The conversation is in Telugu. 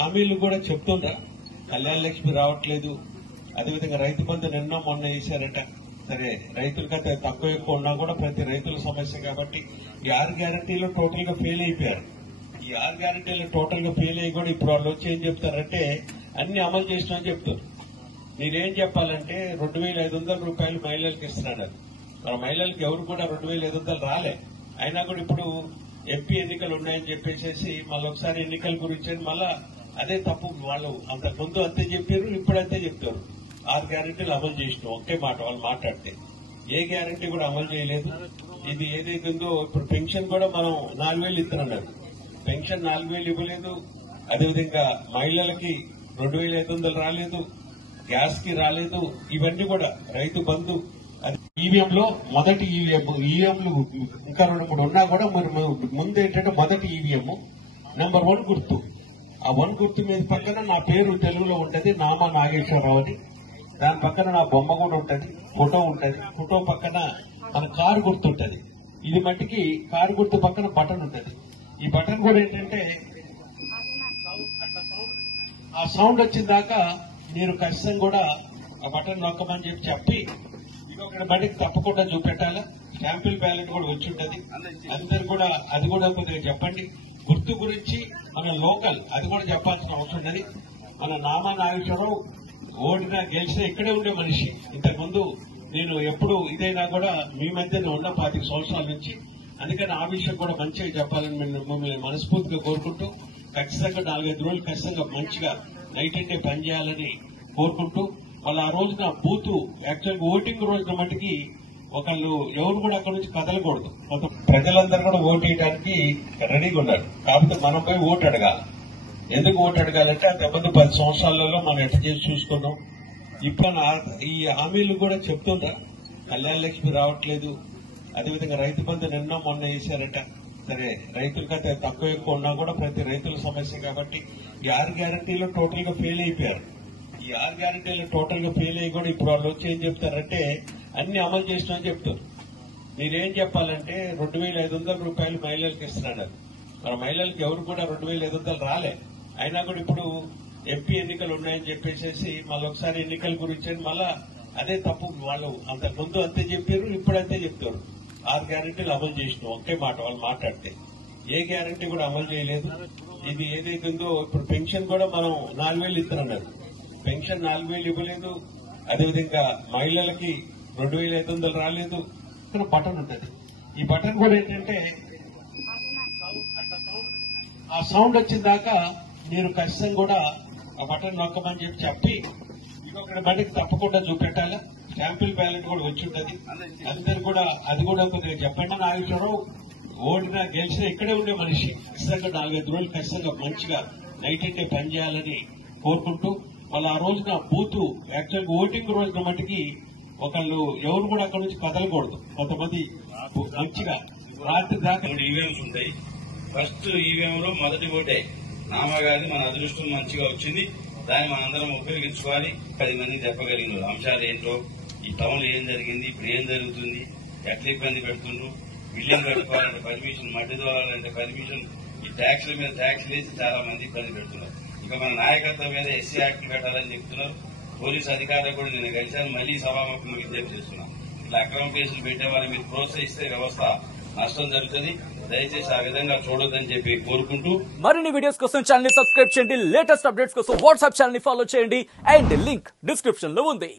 హామీలు కూడా చెప్తుండ్రా కళ్యాణ లక్ష్మి రావట్లేదు. అదేవిధంగా రైతు బంధు నిన్న మొన్న వేశారట. సరే రైతులకు అయితే తక్కువ ఎక్కువ ఉన్నా కూడా ప్రతి రైతుల సమస్య కాబట్టి ఈ 6 గ్యారంటీలు టోటల్ గా ఫెయిల్ అయిపోయారు. ఈ 6 గ్యారంటీలు టోటల్ గా ఫెయిల్ అయ్యి కూడా ఇప్పుడు వాళ్ళు వచ్చి ఏం చెప్తారంటే అన్ని అమలు చేసినామని చెప్తారు. మీరేం చెప్పాలంటే 2,500 రూపాయలు మహిళలకు ఇస్తున్నాడు. మన మహిళలకు ఎవరు కూడా 2,500 రాలే. అయినా కూడా ఇప్పుడు ఎంపీ ఎన్నికలు ఉన్నాయని చెప్పేసి మళ్ళీ ఒకసారి ఎన్నికల గురించి మళ్ళా అదే తప్పు. వాళ్ళు అంతకుముందు అంతే చెప్పారు, ఇప్పుడు అంతే చెప్తారు. 6 గ్యారంటీలు అమలు చేసినాం ఒకే మాట వాళ్ళు మాట్లాడితే. ఏ గ్యారంటీ కూడా అమలు చేయలేదు. ఇది ఏదైతే ఉందో ఇప్పుడు పెన్షన్ కూడా మనం 4,000 ఇస్తున్నారు. పెన్షన్ 4,000 ఇవ్వలేదు. అదేవిధంగా మహిళలకి 2,500 రాలేదు, గ్యాస్ కి రాలేదు. ఇవన్నీ కూడా రైతు బంధు ఈవీఎంలో మొదటి ఈవీఎంలు ఇంకా 2-3 ఉన్నా కూడా మరి ముందు ఏంటంటే మొదటి ఈవీఎం నెంబర్ 1 గుర్తు. ఆ 1 గుర్తు మీద పక్కన నా పేరు తెలుగులో ఉంటది, నామా నాగేశ్వరరావు అని. దాని పక్కన నా బొమ్మ కూడా ఉంటది, ఫోటో ఉంటది. ఫోటో పక్కన మన కారు గుర్తు ఉంటది. ఇది మట్టికి కారు గుర్తు పక్కన బటన్ ఉంటది. ఈ బటన్ కూడా ఏంటంటే ఆ సౌండ్ వచ్చిన దాకా మీరు ఖచ్చితంగా కూడా ఆ బటన్ నొక్కమని చెప్పి ఇక్కడ బడికి తప్పకుండా చూపెట్టాలా. శాంపిల్ బ్యాలెట్ కూడా వచ్చి ఉంటది. అందరు కూడా అది కూడా కొద్దిగా చెప్పండి. గుర్తు గురించి మన లోకల్ అది కూడా చెప్పాల్సిన అవసరం ఉన్నది. మన నామా నాగేశ్వరరావు ఓడినా గెలిచినా ఇక్కడే ఉండే మనిషి. ఇంతకుముందు నేను ఎప్పుడు ఇదైనా కూడా మీ మధ్యనే ఉన్న 25 సంవత్సరాల నుంచి. అందుకని ఆ విషయం కూడా మంచిగా చెప్పాలని మిమ్మల్ని మనస్ఫూర్తిగా కోరుకుంటూ ఖచ్చితంగా 4-5 రోజులు ఖచ్చితంగా మంచిగా నైట్ అండ్ డే పనిచేయాలని కోరుకుంటూ వాళ్ళ ఆ రోజున బూత్ యాక్చువల్గా ఓటింగ్ రోజున మటుకి ఒకళ్ళు ఎవరు కూడా అక్కడి నుంచి కదలకూడదు. మొత్తం ప్రజలందరూ కూడా ఓటు వేయడానికి రెడీగా ఉన్నారు. కాకపోతే మనం పోయి ఓటు అడగాలి. ఎందుకు ఓటు అడగాలంటే అంతకుముందు 10 సంవత్సరాలలో మనం ఎట్లా చేసి చూసుకున్నాం. ఇప్పుడు ఈ హామీలు కూడా చెప్తుండ్రా కళ్యాణ లక్ష్మి రావట్లేదు. అదేవిధంగా రైతు బంధు నిన్న మొన్న వేశారట. సరే రైతులకు అయితే తక్కువ ఎక్కువ ఉన్నా కూడా ప్రతి రైతుల సమస్య కాబట్టి ఈ 6 గ్యారంటీలు టోటల్ గా ఫెయిల్ అయిపోయారు. ఈ 6 గ్యారంటీలు టోటల్ గా ఫెయిల్ అయ్యి కూడా ఇప్పుడు వాళ్ళు వచ్చి ఏం చెప్తారంటే అన్ని అమలు చేసినామని చెప్తారు. మీరేం చెప్పాలంటే 2,500 రూపాయలు మహిళలకు ఇస్తున్నాడు. మన మహిళలకు ఎవరు కూడా 2,500 రాలే. అయినా కూడా ఇప్పుడు ఎంపీ ఎన్నికలు ఉన్నాయని చెప్పేసి మళ్ళీ ఒకసారి ఎన్నికల గురించి మళ్ళా అదే తప్పు. వాళ్ళు అంతకుముందు అంతే చెప్పారు, ఇప్పుడు అంతే చెప్తారు. 6 గ్యారంటీలు అమలు చేసినాం ఒకే మాట వాళ్ళు మాట్లాడితే. ఏ గ్యారంటీ కూడా అమలు చేయలేదు. ఇది ఏదైతే ఉందో ఇప్పుడు పెన్షన్ కూడా మనం 4,000 ఇస్తున్నారు. పెన్షన్ 4,000 ఇవ్వలేదు. అదేవిధంగా మహిళలకి 2,500 రాలేదు. ఇక్కడ బటన్ ఉంటది. ఈ బటన్ కూడా ఏంటంటే ఆ సౌండ్ వచ్చిన దాకా మీరు ఖచ్చితంగా కూడా ఆ బటన్ నొక్కమని చెప్పి ఇక్కడ బడికి తప్పకుండా చూపెట్టాలా. శాంపిల్ బ్యాలెట్ కూడా వచ్చి ఉంటది. అందరు కూడా అది కూడా కొద్దిగా చెప్పండి. నాగేశ్వరరావు ఓడినా గెలిచినా ఇక్కడే ఉండే మనిషి. ఖచ్చితంగా 4-5 రోజులు ఖచ్చితంగా మంచిగా నైట్ అండ్ డే పనిచేయాలని కోరుకుంటూ వాళ్ళ ఆ రోజున బూత్ యాక్చువల్గా ఓటింగ్ రోజున మటుకి ఒకళ్ళు ఎవరు కూడా అక్కడి నుంచి కదలకూడదు. కొంతమంది మంచిగా రాత్రి దాకా ఈవీఎంస్ ఉంటాయి. ఫస్ట్ ఈవీఎం లో మొదటి ఓటే నామా గారి మన అదృష్టం మంచిగా వచ్చింది. దాన్ని మనందరం ఉపయోగించుకోవాలి. 10 మంది చెప్పగలిగిన అంశాలు ఏంటో, ఈ టౌన్ లో ఏం జరిగింది, ఇప్పుడు ఏం జరుగుతుంది, ఎట్లా ఇబ్బంది పెడుతుండ్రు, బిల్డింగ్ కట్టుకోవాలంటే పర్మిషన్, మట్టి దోవాలంటే పర్మిషన్, ఈ ట్యాక్స్ల మీద ట్యాక్స్లు వేసి చాలా మంది ఇబ్బంది పెడుతున్నారు. ఇక మన నాయకత్వం మీద ఎస్సీ యాక్ట్ పెట్టాలని చెప్తున్నారు. పోలీసు అధికారులు కూడా నేను కలిశాను. మళ్లీ సభాముఖంగా విజ్ఞప్తి చేస్తున్నాను. ఇట్లా అక్రమ కేసులు పెట్టే వాళ్ళు మీరు ప్రోత్సహిస్తే వ్యవస్థ నష్టం జరుగుతుంది. దయచేసి ఆ విధంగా చూడొద్దని చెప్పి కోరుకుంటూ మరిన్ని వీడియోస్ కోసం ఛానల్ ని సబ్స్క్రైబ్ చేయండి. లేటెస్ట్ అప్డేట్స్ కోసం వాట్సాప్ ఛానల్ ని ఫాలో చేయండి. అండ్ లింక్ డిస్క్రిప్షన్ లో ఉంది.